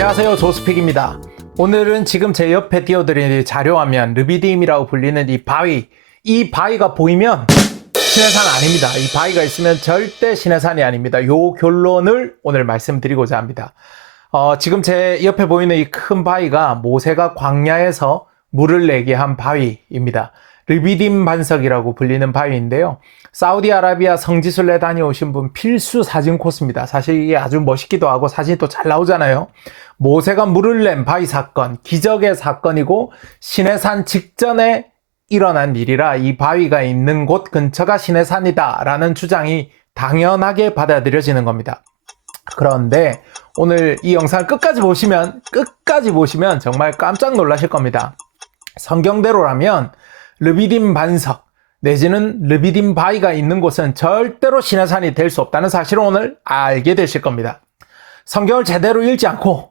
안녕하세요, 조스픽입니다. 오늘은 지금 제 옆에 띄워드린 자료화면, 르비딤이라고 불리는 이 바위가 보이면 신해산 아닙니다. 이 바위가 있으면 절대 신해산이 아닙니다. 요 결론을 오늘 말씀드리고자 합니다. 지금 제 옆에 보이는 이 큰 바위가 모세가 광야에서 물을 내게 한 바위입니다. 르비딤 반석이라고 불리는 바위인데요. 사우디아라비아 성지순례 다녀오신 분 필수 사진 코스입니다. 사실 이게 아주 멋있기도 하고 사진이 또 잘 나오잖아요. 모세가 물을 낸 바위 사건, 기적의 사건이고 신해산 직전에 일어난 일이라 이 바위가 있는 곳 근처가 신해산이다 라는 주장이 당연하게 받아들여지는 겁니다. 그런데 오늘 이 영상을 끝까지 보시면 정말 깜짝 놀라실 겁니다. 성경대로라면 르비딤 반석 내지는 르비딤 바위가 있는 곳은 절대로 신해산이 될 수 없다는 사실을 오늘 알게 되실 겁니다. 성경을 제대로 읽지 않고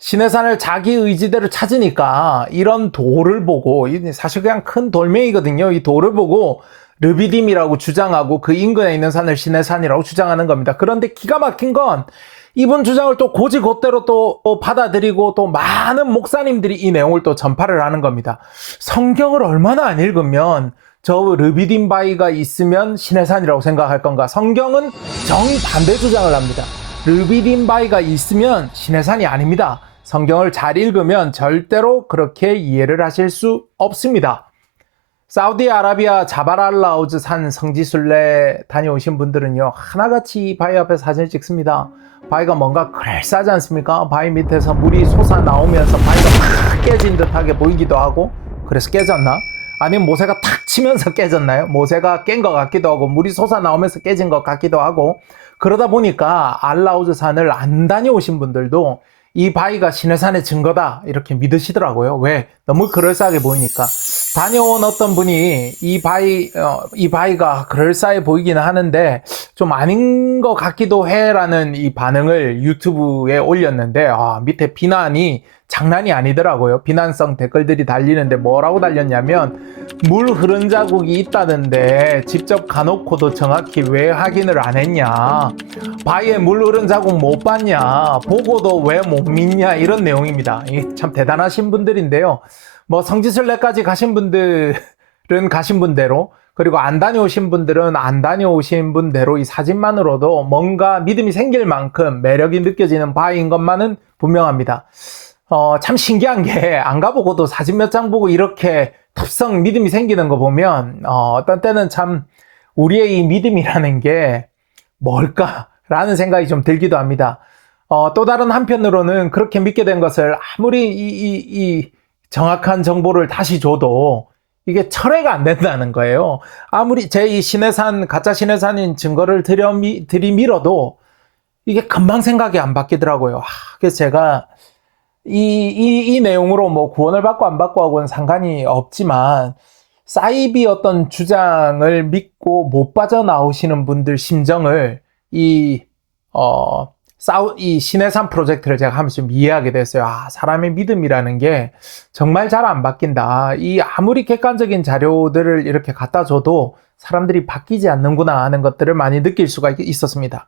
신해산을 자기 의지대로 찾으니까 이런 돌을 보고, 사실 그냥 큰 돌멩이거든요. 이 돌을 보고 르비딤이라고 주장하고 그 인근에 있는 산을 신해산이라고 주장하는 겁니다. 그런데 기가 막힌 건 이분 주장을 또 곧이곧대로 또 받아들이고 또 많은 목사님들이 이 내용을 또 전파를 하는 겁니다. 성경을 얼마나 안 읽으면 저 르비딤 바위가 있으면 신해산이라고 생각할 건가? 성경은 정반대 주장을 합니다. 르비딤 바위가 있으면 신해산이 아닙니다. 성경을 잘 읽으면 절대로 그렇게 이해를 하실 수 없습니다. 사우디아라비아 자발알라우즈 산 성지순례 다녀오신 분들은요, 하나같이 이 바위 앞에 사진을 찍습니다. 바위가 뭔가 그럴싸하지 않습니까? 바위 밑에서 물이 솟아나오면서 바위가 탁 깨진 듯하게 보이기도 하고, 그래서 깨졌나? 아니면 모세가 탁 치면서 깨졌나요? 모세가 깬 것 같기도 하고 물이 솟아나오면서 깨진 것 같기도 하고, 그러다 보니까 알라우즈 산을 안 다녀오신 분들도 이 바위가 신해산의 증거다 이렇게 믿으시더라고요. 왜? 너무 그럴싸하게 보이니까. 다녀온 어떤 분이 이 바위가 그럴싸해 보이기는 하는데 좀 아닌 것 같기도 해라는 이 반응을 유튜브에 올렸는데, 밑에 비난이 장난이 아니더라고요. 비난성 댓글들이 달리는데 뭐라고 달렸냐면, 물 흐른 자국이 있다던데 직접 가놓고도 정확히 왜 확인을 안 했냐, 바위에 물 흐른 자국 못 봤냐, 보고도 왜 못 믿냐, 이런 내용입니다. 이게 참 대단하신 분들인데요. 뭐 성지순례까지 가신 분들은 가신 분대로, 그리고 안 다녀오신 분들은 안 다녀오신 분대로 이 사진만으로도 뭔가 믿음이 생길 만큼 매력이 느껴지는 바위인 것만은 분명합니다. 참 신기한 게, 안 가보고도 사진 몇 장 보고 이렇게 탑성 믿음이 생기는 거 보면, 어떤 때는 참 우리의 이 믿음이라는 게 뭘까라는 생각이 좀 들기도 합니다. 또 다른 한편으로는 그렇게 믿게 된 것을 아무리 이 정확한 정보를 다시 줘도 이게 철회가 안 된다는 거예요. 아무리 제 이 신해산, 가짜 신해산인 증거를 들이밀어도 이게 금방 생각이 안 바뀌더라고요. 그래서 제가 이 내용으로 뭐 구원을 받고 안 받고 하고는 상관이 없지만, 사이비 어떤 주장을 믿고 못 빠져나오시는 분들 심정을 이 신해산 프로젝트를 제가 하면서 좀 이해하게 됐어요. 사람의 믿음이라는 게 정말 잘 안 바뀐다. 이 아무리 객관적인 자료들을 이렇게 갖다 줘도 사람들이 바뀌지 않는구나 하는 것들을 많이 느낄 수가 있었습니다.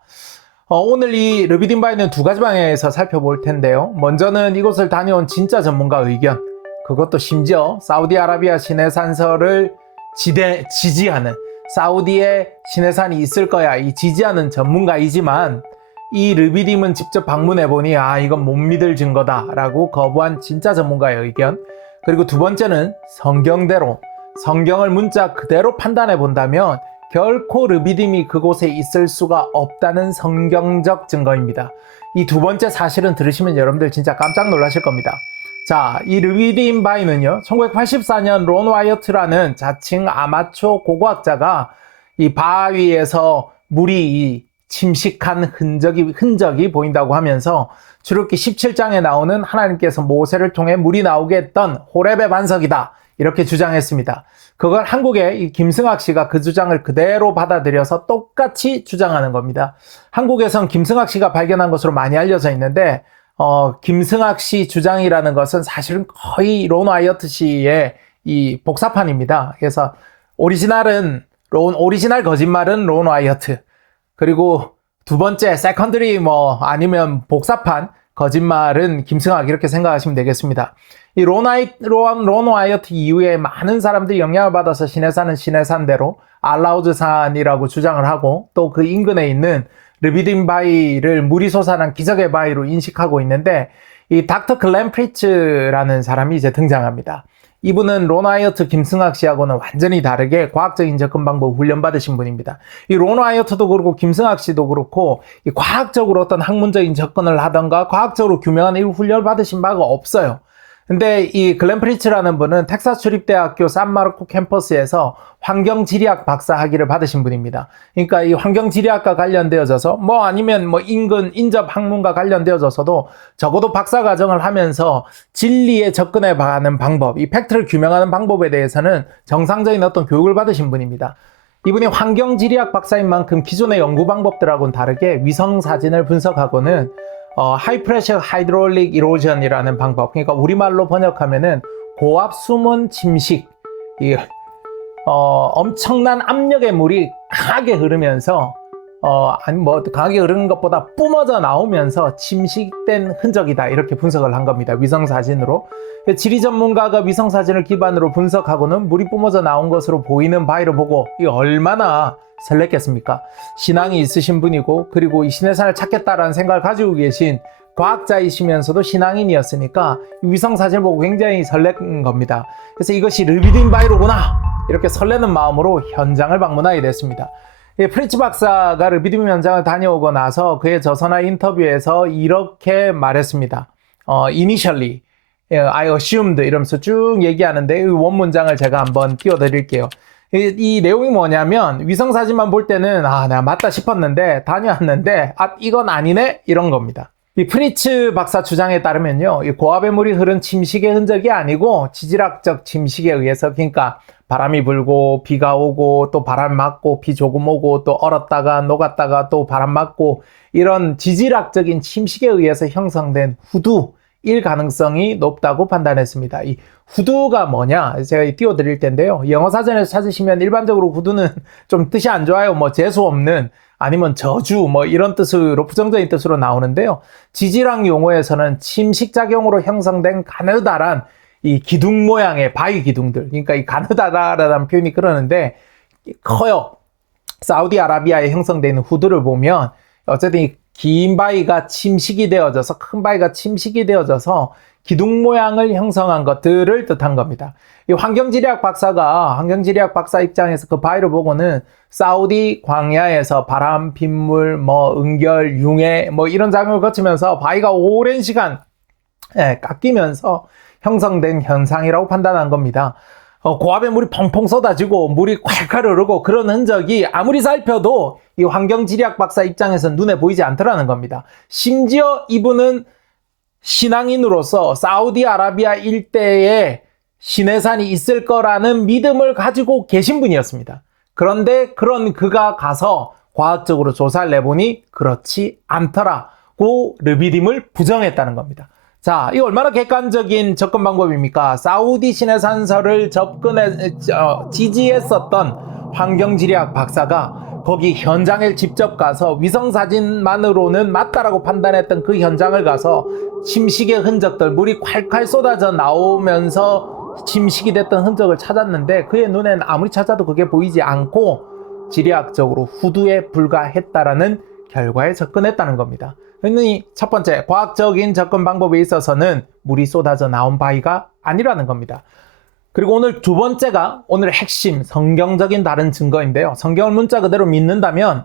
오늘 이 르비딤 바위는 두 가지 방향에서 살펴볼 텐데요. 먼저는 이곳을 다녀온 진짜 전문가 의견, 그것도 심지어 사우디아라비아 신해산설을 지지하는, 사우디에 신해산이 있을 거야 이 지지하는 전문가이지만, 이 르비딤은 직접 방문해보니 이건 못 믿을 증거다 라고 거부한 진짜 전문가의 의견. 그리고 두 번째는 성경대로, 성경을 문자 그대로 판단해 본다면 결코 르비딤이 그곳에 있을 수가 없다는 성경적 증거입니다. 이 두 번째 사실은 들으시면 여러분들 진짜 깜짝 놀라실 겁니다. 자, 이 르비딤 바위는요, 1984년 론 와이어트라는 자칭 아마추어 고고학자가 이 바위에서 물이 침식한 흔적이 보인다고 하면서 출애굽기 17장에 나오는 하나님께서 모세를 통해 물이 나오게 했던 호렙의 반석이다 이렇게 주장했습니다. 그걸 한국의 이 김승학 씨가 그 주장을 그대로 받아들여서 똑같이 주장하는 겁니다. 한국에선 김승학 씨가 발견한 것으로 많이 알려져 있는데, 김승학 씨 주장이라는 것은 사실은 거의 론 와이어트 씨의 이 복사판입니다. 그래서 오리지널 거짓말은 론 와이어트, 그리고 두 번째 세컨더리 아니면 복사판, 거짓말은 김승학 이렇게 생각하시면 되겠습니다. 이 론 와이어트 이후에 많은 사람들이 영향을 받아서 시내산은 시내산대로 알라우드산이라고 주장을 하고 또 그 인근에 있는 르비딘 바위를 물이 솟아난 기적의 바위로 인식하고 있는데 이 닥터 글렌 프리츠라는 사람이 이제 등장합니다. 이분은 론 와이어트 김승학 씨하고는 완전히 다르게 과학적인 접근 방법 훈련받으신 분입니다. 이 론 와이어트도 그렇고 김승학 씨도 그렇고 이 과학적으로 어떤 학문적인 접근을 하던가 과학적으로 규명하는 이 훈련을 받으신 바가 없어요. 근데 이 글렌 프리츠라는 분은 텍사스 주립대학교 산마르코 캠퍼스에서 환경지리학 박사 학위를 받으신 분입니다. 그러니까 이 환경지리학과 관련되어져서 뭐 아니면 뭐 인접 학문과 관련되어져서도 적어도 박사 과정을 하면서 진리에 접근해 가는 방법, 이 팩트를 규명하는 방법에 대해서는 정상적인 어떤 교육을 받으신 분입니다. 이분이 환경지리학 박사인 만큼 기존의 연구 방법들하고는 다르게 위성 사진을 분석하고는 하이 프레셔 하이드롤릭 이로전이라는 방법, 그러니까 우리말로 번역하면은 고압 수문 침식, 엄청난 압력의 물이 강하게 흐르면서 강하게 흐르는 것보다 뿜어져 나오면서 침식된 흔적이다, 이렇게 분석을 한 겁니다. 위성 사진으로. 지리 전문가가 위성 사진을 기반으로 분석하고는 물이 뿜어져 나온 것으로 보이는 바위를 보고 이 얼마나 설렜겠습니까? 신앙이 있으신 분이고 그리고 이 시내산을 찾겠다라는 생각을 가지고 계신 과학자이시면서도 신앙인이었으니까 위성 사진을 보고 굉장히 설렜 겁니다. 그래서 이것이 르비딘 바위로구나, 이렇게 설레는 마음으로 현장을 방문하게 됐습니다. 프리츠 박사가 르비딘 현장을 다녀오고 나서 그의 저서나 인터뷰에서 이렇게 말했습니다. Initially, I assumed 이러면서 쭉 얘기하는데 이 원문장을 제가 한번 띄워드릴게요. 이 내용이 뭐냐면 위성 사진만 볼 때는 내가 맞다 싶었는데 다녀왔는데 이건 아니네, 이런 겁니다. 이 프리츠 박사 주장에 따르면요, 이 고압의 물이 흐른 침식의 흔적이 아니고 지질학적 침식에 의해서, 그러니까 바람이 불고 비가 오고 또 바람 맞고 비 조금 오고 또 얼었다가 녹았다가 또 바람 맞고 이런 지질학적인 침식에 의해서 형성된 후두일 가능성이 높다고 판단했습니다. 이 후두가 뭐냐, 제가 띄워드릴 텐데요. 영어 사전에서 찾으시면 일반적으로 후두는 좀 뜻이 안 좋아요. 뭐 재수 없는, 아니면 저주, 뭐 이런 뜻으로, 부정적인 뜻으로 나오는데요. 지질학 용어에서는 침식작용으로 형성된 가느다란 이 기둥 모양의 바위 기둥들, 그러니까 이 가느다라는 표현이 그러는데 커요. 사우디아라비아에 형성된 후두를 보면 어쨌든 이 긴 바위가 침식이 되어져서, 큰 바위가 침식이 되어져서 기둥 모양을 형성한 것들을 뜻한 겁니다. 이 환경지리학 박사 입장에서 그 바위를 보고는 사우디 광야에서 바람, 빗물, 은결, 융해 이런 작용을 거치면서 바위가 오랜 시간 깎이면서 형성된 현상이라고 판단한 겁니다. 고압의 물이 펑펑 쏟아지고 물이 콸콸 흐르고 그런 흔적이 아무리 살펴도 이 환경지리학 박사 입장에서는 눈에 보이지 않더라는 겁니다. 심지어 이분은 신앙인으로서 사우디아라비아 일대에 시내산이 있을 거라는 믿음을 가지고 계신 분이었습니다. 그런데 그가 가서 과학적으로 조사를 내보니 그렇지 않더라고 르비딤을 부정했다는 겁니다. 자, 이 얼마나 객관적인 접근 방법입니까? 사우디 시내산설을 지지했었던 환경지리학 박사가 거기 현장에 직접 가서 위성사진만으로는 맞다라고 판단했던 그 현장을 가서 침식의 흔적들, 물이 콸콸 쏟아져 나오면서 침식이 됐던 흔적을 찾았는데 그의 눈에는 아무리 찾아도 그게 보이지 않고 지리학적으로 후두에 불과했다라는 결과에 접근했다는 겁니다. 그러니 첫 번째, 과학적인 접근 방법에 있어서는 물이 쏟아져 나온 바위가 아니라는 겁니다. 그리고 오늘 두 번째가 오늘의 핵심, 성경적인 다른 증거인데요. 성경을 문자 그대로 믿는다면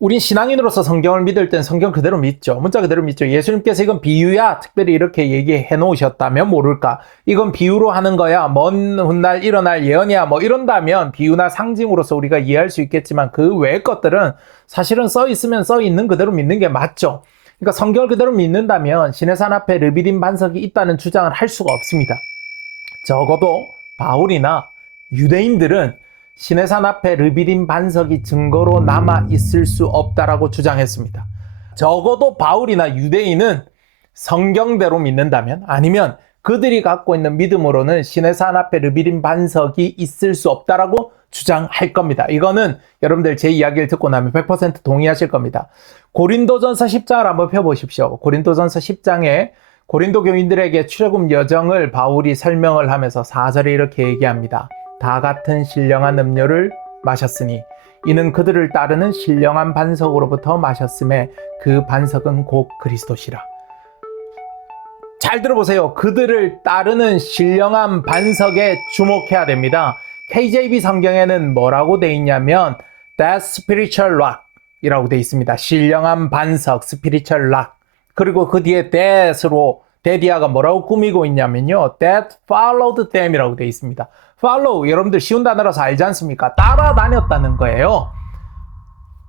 우린 신앙인으로서 성경을 믿을 땐 성경 그대로 믿죠. 문자 그대로 믿죠. 예수님께서 이건 비유야 특별히 이렇게 얘기해 놓으셨다면 모를까. 이건 비유로 하는 거야. 먼 훗날 일어날 예언이야. 이런다면 비유나 상징으로서 우리가 이해할 수 있겠지만 그 외의 것들은 사실은 써 있으면 써 있는 그대로 믿는 게 맞죠. 그러니까 성경을 그대로 믿는다면 시내산 앞에 르비딤 반석이 있다는 주장을 할 수가 없습니다. 적어도 바울이나 유대인들은 시내산 앞에 르비딤 반석이 증거로 남아 있을 수 없다라고 주장했습니다. 적어도 바울이나 유대인은 성경대로 믿는다면, 아니면 그들이 갖고 있는 믿음으로는 시내산 앞에 르비딤 반석이 있을 수 없다라고 주장할 겁니다. 이거는 여러분들 제 이야기를 듣고 나면 100% 동의하실 겁니다. 고린도전서 10장을 한번 펴보십시오. 고린도전서 10장에 고린도 교인들에게 출애굽 여정을 바울이 설명을 하면서 4절에 이렇게 얘기합니다. 다 같은 신령한 음료를 마셨으니 이는 그들을 따르는 신령한 반석으로부터 마셨음에 그 반석은 곧 그리스도시라. 잘 들어보세요. 그들을 따르는 신령한 반석에 주목해야 됩니다. KJV 성경에는 뭐라고 돼 있냐면 That spiritual rock 이라고 돼 있습니다. 신령한 반석, spiritual rock. 그리고 그 뒤에 that으로 데디아가 뭐라고 꾸미고 있냐면요. That followed them 이라고 돼 있습니다. follow 여러분들 쉬운 단어라서 알지 않습니까? 따라다녔다는 거예요.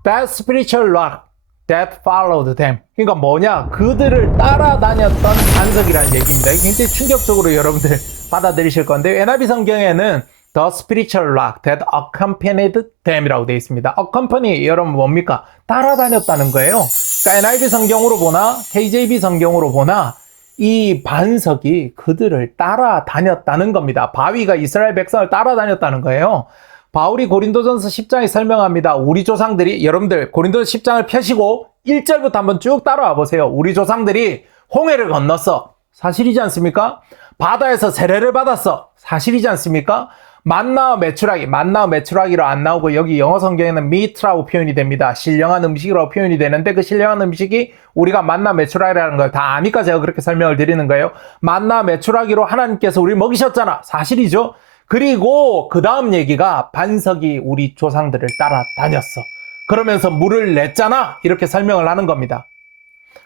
That spiritual rock that followed them. 그러니까 뭐냐? 그들을 따라다녔던 반석이라는 얘기입니다. 이게 굉장히 충격적으로 여러분들 받아들이실 건데 NIV 성경에는 The spiritual rock that accompanied them 이라고 되어 있습니다. accompany 여러분 뭡니까? 따라다녔다는 거예요. 그러니까 NIV 성경으로 보나 KJV 성경으로 보나 이 반석이 그들을 따라다녔다는 겁니다. 바위가 이스라엘 백성을 따라다녔다는 거예요. 바울이 고린도전서 10장에 설명합니다. 우리 조상들이 여러분들 고린도전서 10장을 펴시고 1절부터 한번 쭉 따라와 보세요. 우리 조상들이 홍해를 건넜어. 사실이지 않습니까? 바다에서 세례를 받았어. 사실이지 않습니까? 만나와 메추라기로 안 나오고 여기 영어 성경에는 meat라고 표현이 됩니다. 신령한 음식이라고 표현이 되는데 그 신령한 음식이 우리가 만나 메추라기라는 걸 다 아니까 제가 그렇게 설명을 드리는 거예요. 만나 메추라기로 하나님께서 우리 먹이셨잖아. 사실이죠? 그리고 그 다음 얘기가 반석이 우리 조상들을 따라다녔어. 그러면서 물을 냈잖아. 이렇게 설명을 하는 겁니다.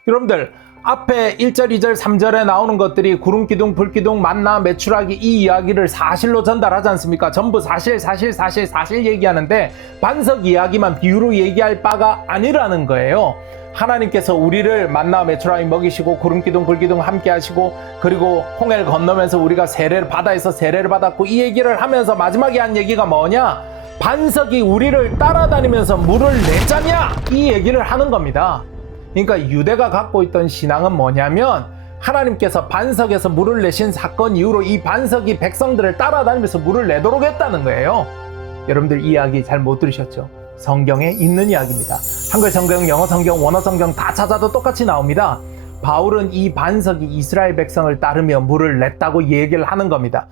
여러분들 앞에 1절, 2절, 3절에 나오는 것들이 구름기둥, 불기둥, 만나, 메추라기 이 이야기를 사실로 전달하지 않습니까? 전부 사실 얘기하는데 반석 이야기만 비유로 얘기할 바가 아니라는 거예요. 하나님께서 우리를 만나 메추라기 먹이시고 구름기둥 불기둥 함께 하시고 그리고 홍해를 건너면서 우리가 바다에서 세례를 받았고 이 얘기를 하면서 마지막에 한 얘기가 뭐냐? 반석이 우리를 따라다니면서 물을 냈잖냐? 이 얘기를 하는 겁니다. 그러니까 유대가 갖고 있던 신앙은 뭐냐면 하나님께서 반석에서 물을 내신 사건 이후로 이 반석이 백성들을 따라다니면서 물을 내도록 했다는 거예요. 여러분들 이 이야기 잘 못 들으셨죠? 성경에 있는 이야기입니다. 한글 성경, 영어 성경, 원어 성경 다 찾아도 똑같이 나옵니다. 바울은 이 반석이 이스라엘 백성을 따르며 물을 냈다고 얘기를 하는 겁니다.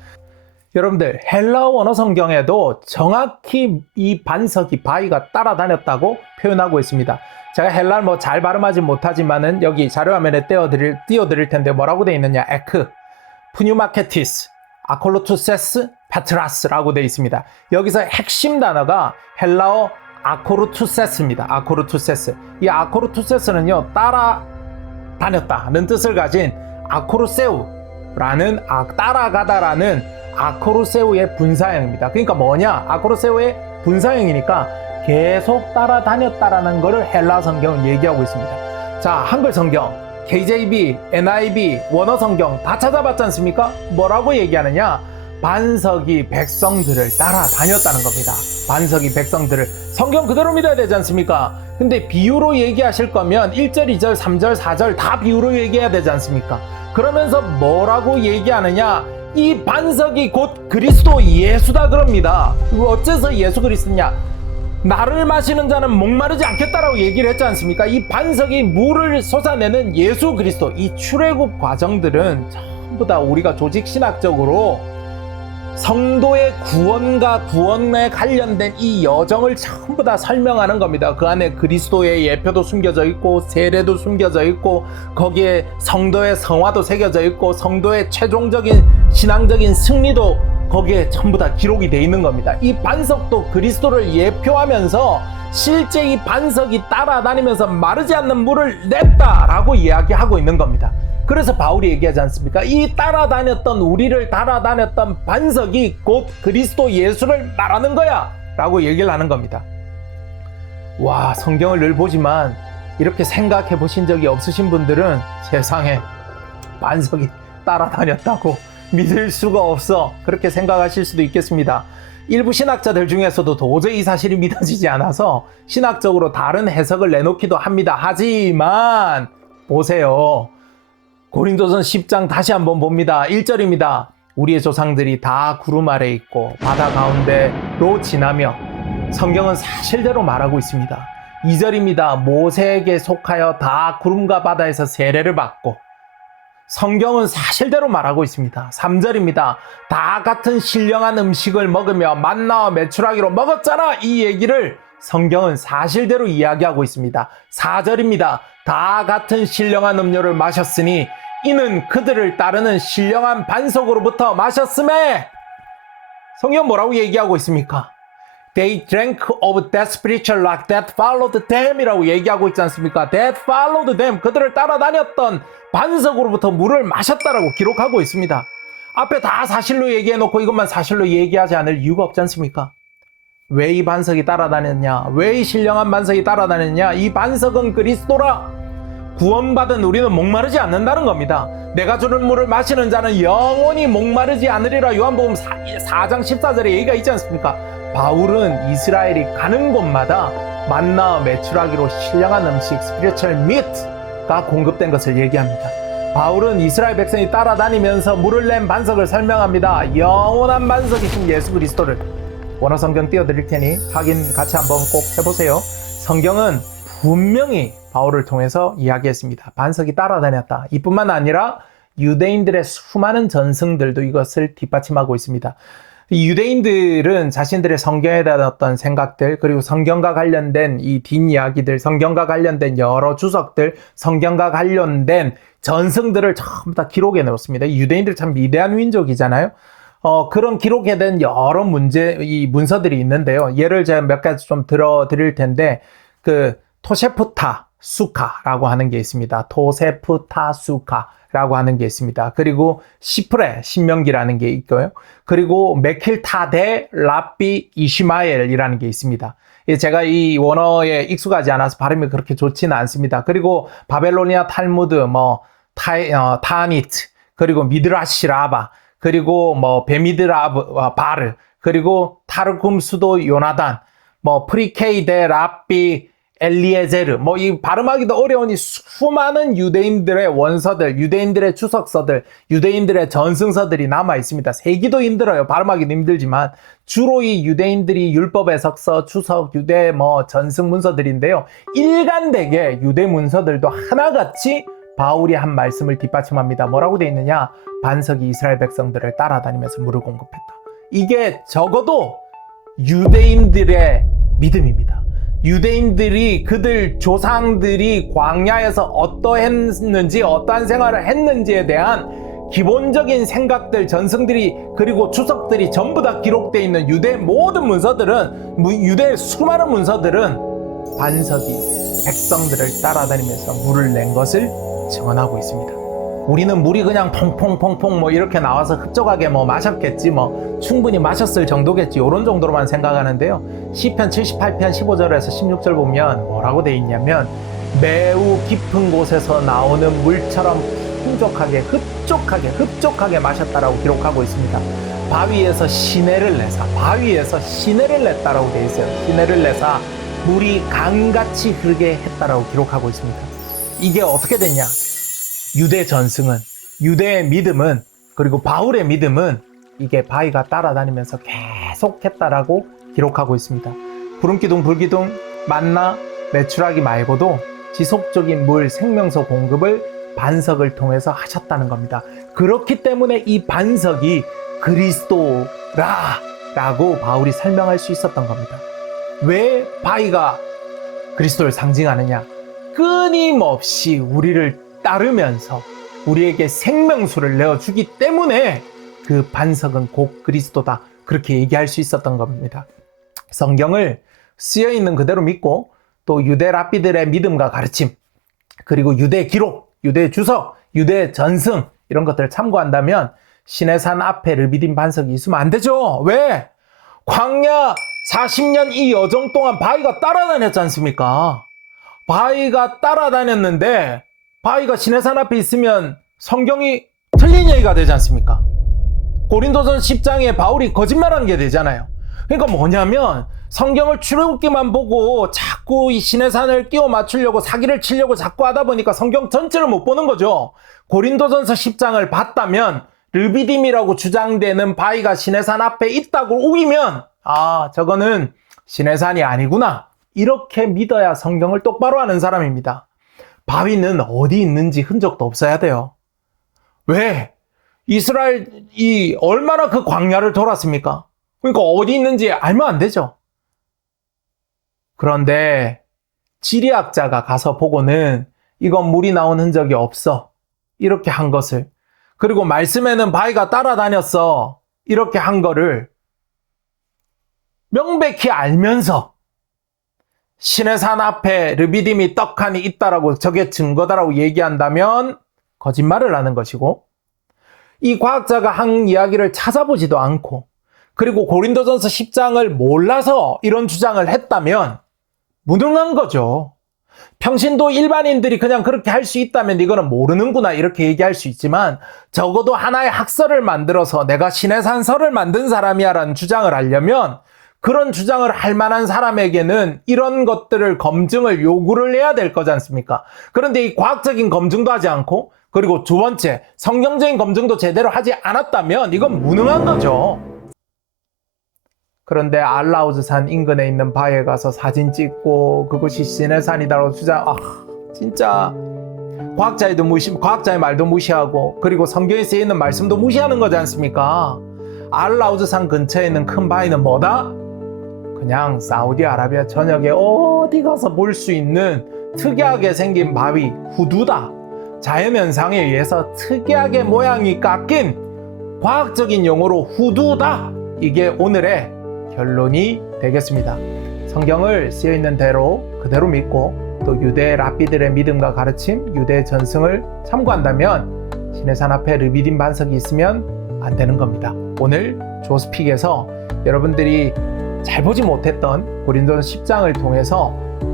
여러분들 헬라어 원어 성경에도 정확히 이 반석이 바위가 따라다녔다고 표현하고 있습니다. 제가 헬라를 잘 발음하지 못하지만은 여기 자료화면에 띄워드릴 텐데 뭐라고 되어 있느냐? 에크, 푸뉴마케티스, 아콜로투세스, 페트라스라고 되어 있습니다. 여기서 핵심 단어가 헬라어 아코르투세스입니다. 아코르투세스. 이 아코르투세스는요, 따라다녔다는 뜻을 가진 아코르세우라는 따라가다라는 아코르세우의 분사형입니다. 그러니까 뭐냐? 아코르세우의 분사형이니까 계속 따라다녔다라는 것을 헬라 성경은 얘기하고 있습니다. 자, 한글 성경, KJV, NIV, 원어 성경 다 찾아봤지 않습니까? 뭐라고 얘기하느냐? 반석이 백성들을 따라다녔다는 겁니다. 반석이 백성들을 성경 그대로 믿어야 되지 않습니까? 근데 비유로 얘기하실 거면 1절, 2절, 3절, 4절 다 비유로 얘기해야 되지 않습니까? 그러면서 뭐라고 얘기하느냐? 이 반석이 곧 그리스도 예수다 그럽니다. 어째서 예수 그리스도냐? 나를 마시는 자는 목마르지 않겠다라고 얘기를 했지 않습니까? 이 반석이 물을 솟아내는 예수 그리스도. 이 출애굽 과정들은 전부 다 우리가 조직신학적으로 성도의 구원과 구원에 관련된 이 여정을 전부 다 설명하는 겁니다. 그 안에 그리스도의 예표도 숨겨져 있고 세례도 숨겨져 있고 거기에 성도의 성화도 새겨져 있고 성도의 최종적인 신앙적인 승리도 거기에 전부 다 기록이 돼 있는 겁니다. 이 반석도 그리스도를 예표하면서 실제 이 반석이 따라다니면서 마르지 않는 물을 냈다라고 이야기하고 있는 겁니다. 그래서 바울이 얘기하지 않습니까? 이 우리를 따라다녔던 반석이 곧 그리스도 예수를 말하는 거야 라고 얘기를 하는 겁니다. 와, 성경을 늘 보지만 이렇게 생각해 보신 적이 없으신 분들은 세상에 반석이 따라다녔다고 믿을 수가 없어 그렇게 생각하실 수도 있겠습니다. 일부 신학자들 중에서도 도저히 이 사실이 믿어지지 않아서 신학적으로 다른 해석을 내놓기도 합니다. 하지만 보세요. 고린도전 10장 다시 한번 봅니다. 1절입니다. 우리의 조상들이 다 구름 아래 있고 바다 가운데로 지나며 성경은 사실대로 말하고 있습니다. 2절입니다. 모세에게 속하여 다 구름과 바다에서 세례를 받고, 성경은 사실대로 말하고 있습니다. 3절입니다. 다 같은 신령한 음식을 먹으며 만나와 메추라기로 먹었잖아. 이 얘기를 성경은 사실대로 이야기하고 있습니다. 4절입니다. 다 같은 신령한 음료를 마셨으니 이는 그들을 따르는 신령한 반석으로부터 마셨음에, 성경 뭐라고 얘기하고 있습니까? They drank of that spiritual rock that followed them 이라고 얘기하고 있지 않습니까? That followed them, 그들을 따라다녔던 반석으로부터 물을 마셨다라고 기록하고 있습니다. 앞에 다 사실로 얘기해놓고 이것만 사실로 얘기하지 않을 이유가 없지 않습니까? 왜 이 반석이 따라다녔냐? 왜 이 신령한 반석이 따라다녔냐? 이 반석은 그리스도라. 구원받은 우리는 목마르지 않는다는 겁니다. 내가 주는 물을 마시는 자는 영원히 목마르지 않으리라. 요한복음 4장 14절에 얘기가 있지 않습니까? 바울은 이스라엘이 가는 곳마다 만나 메추라기로 신령한 음식 스피리추얼 미트가 공급된 것을 얘기합니다. 바울은 이스라엘 백성이 따라다니면서 물을 낸 반석을 설명합니다. 영원한 반석이신 예수 그리스도를. 원어 성경 띄워드릴 테니 확인 같이 한번 꼭 해보세요. 성경은 분명히 바울을 통해서 이야기했습니다. 반석이 따라다녔다. 이뿐만 아니라 유대인들의 수많은 전승들도 이것을 뒷받침하고 있습니다. 유대인들은 자신들의 성경에 대한 어떤 생각들, 그리고 성경과 관련된 이 뒷이야기들, 성경과 관련된 여러 주석들, 성경과 관련된 전승들을 전부 다 기록해 놓습니다. 유대인들 참 위대한 민족이잖아요. 그런 기록에 대한 여러 이 문서들이 있는데요. 예를 제가 몇 가지 좀 들어드릴 텐데, 토세프타 수카라고 하는 게 있습니다. 토세프타 수카라고 하는 게 있습니다. 그리고 시프레 신명기라는 게 있고요. 그리고 메킬타데 라비 이시마엘이라는 게 있습니다. 제가 이 원어에 익숙하지 않아서 발음이 그렇게 좋지는 않습니다. 그리고 바벨로니아 탈무드, 타니트, 그리고 미드라시 라바, 그리고 베미드라 바르, 그리고 타르쿰 수도 요나단, 프리케이데 라비 엘리에제르, 이 발음하기도 어려운 이 수많은 유대인들의 원서들, 유대인들의 주석서들, 유대인들의 전승서들이 남아 있습니다. 세기도 힘들어요. 발음하기도 힘들지만 주로 이 유대인들이 율법 해석서, 주석, 유대 전승 문서들인데요. 일관되게 유대 문서들도 하나같이 바울이 한 말씀을 뒷받침합니다. 뭐라고 되어 있느냐? 반석이 이스라엘 백성들을 따라다니면서 물을 공급했다. 이게 적어도 유대인들의 믿음입니다. 유대인들이 그들 조상들이 광야에서 어떠했는지, 어떠한 생활을 했는지에 대한 기본적인 생각들, 전승들이, 그리고 주석들이 전부 다 기록되어 있는 유대 모든 문서들은, 유대의 수많은 문서들은 반석이 백성들을 따라다니면서 물을 낸 것을 증언하고 있습니다. 우리는 물이 그냥 퐁퐁퐁퐁 이렇게 나와서 흡족하게 마셨겠지, 충분히 마셨을 정도겠지, 이런 정도로만 생각하는데요. 시편 78편 15절에서 16절 보면 뭐라고 돼 있냐면, 매우 깊은 곳에서 나오는 물처럼 흡족하게 마셨다라고 기록하고 있습니다. 바위에서 시내를 냈다라고 돼 있어요. 시내를 내사 물이 강같이 흐르게 했다라고 기록하고 있습니다. 이게 어떻게 됐냐? 유대 전승은, 유대의 믿음은, 그리고 바울의 믿음은 이게 바위가 따라다니면서 계속했다라고 기록하고 있습니다. 구름기둥, 불기둥, 만나, 메추라기 말고도 지속적인 물, 생명수 공급을 반석을 통해서 하셨다는 겁니다. 그렇기 때문에 이 반석이 그리스도라라고 바울이 설명할 수 있었던 겁니다. 왜 바위가 그리스도를 상징하느냐? 끊임없이 우리를 따르면서 우리에게 생명수를 내어주기 때문에 그 반석은 곧 그리스도다, 그렇게 얘기할 수 있었던 겁니다. 성경을 쓰여있는 그대로 믿고, 또 유대 랍비들의 믿음과 가르침, 그리고 유대 기록, 유대 주석, 유대 전승, 이런 것들을 참고한다면 시내산 앞에 르비딤 반석이 있으면 안 되죠. 왜? 광야 40년 이 여정 동안 바위가 따라다녔지 않습니까? 바위가 따라다녔는데 바위가 시내산 앞에 있으면 성경이 틀린 얘기가 되지 않습니까? 고린도전 10장에 바울이 거짓말한 게 되잖아요. 그러니까 뭐냐면 성경을 출애굽기만 보고 자꾸 이 시내산을 끼워 맞추려고 사기를 치려고 자꾸 하다 보니까 성경 전체를 못 보는 거죠. 고린도전서 10장을 봤다면 르비딤이라고 주장되는 바위가 시내산 앞에 있다고 우기면 저거는 시내산이 아니구나 이렇게 믿어야 성경을 똑바로 아는 사람입니다. 바위는 어디 있는지 흔적도 없어야 돼요. 왜? 이스라엘이 얼마나 그 광야를 돌았습니까? 그러니까 어디 있는지 알면 안 되죠. 그런데 지리학자가 가서 보고는 이건 물이 나온 흔적이 없어 이렇게 한 것을, 그리고 말씀에는 바위가 따라다녔어 이렇게 한 거를 명백히 알면서 시내산 앞에 르비딤이 떡하니 있다라고 저게 증거다라고 얘기한다면 거짓말을 하는 것이고, 이 과학자가 한 이야기를 찾아보지도 않고 그리고 고린도전서 10장을 몰라서 이런 주장을 했다면 무능한 거죠. 평신도 일반인들이 그냥 그렇게 할 수 있다면 이거는 모르는구나 이렇게 얘기할 수 있지만, 적어도 하나의 학설을 만들어서 내가 시내산설을 만든 사람이야 라는 주장을 하려면 그런 주장을 할 만한 사람에게는 이런 것들을 검증을 요구를 해야 될 거지 않습니까? 그런데 이 과학적인 검증도 하지 않고, 그리고 두 번째 성경적인 검증도 제대로 하지 않았다면 이건 무능한 거죠. 그런데 알라우즈산 인근에 있는 바위에 가서 사진 찍고 그것이 시내산이다라고 주장, 진짜 과학자의 말도 무시하고 그리고 성경에 쓰여있는 말씀도 무시하는 거지 않습니까? 알라우즈산 근처에 있는 큰 바위는 뭐다? 그냥 사우디아라비아 전역에 어디 가서 볼 수 있는 특이하게 생긴 바위, 후두다. 자연현상에 의해서 특이하게 모양이 깎인, 과학적인 용어로 후두다. 이게 오늘의 결론이 되겠습니다. 성경을 쓰여있는 대로 그대로 믿고 또 유대 랍비들의 믿음과 가르침, 유대 전승을 참고한다면 시내산 앞에 르비딤 반석이 있으면 안 되는 겁니다. 오늘 조스픽에서 여러분들이 잘 보지 못했던 고린도전서 10장을 통해서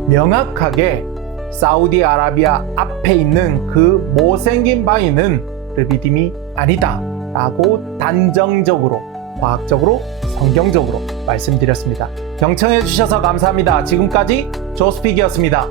명확하게 사우디아라비아 앞에 있는 그 못생긴 바위는 르비딤이 아니다 라고 단정적으로, 과학적으로, 성경적으로 말씀드렸습니다. 경청해 주셔서 감사합니다. 지금까지 조스픽이었습니다.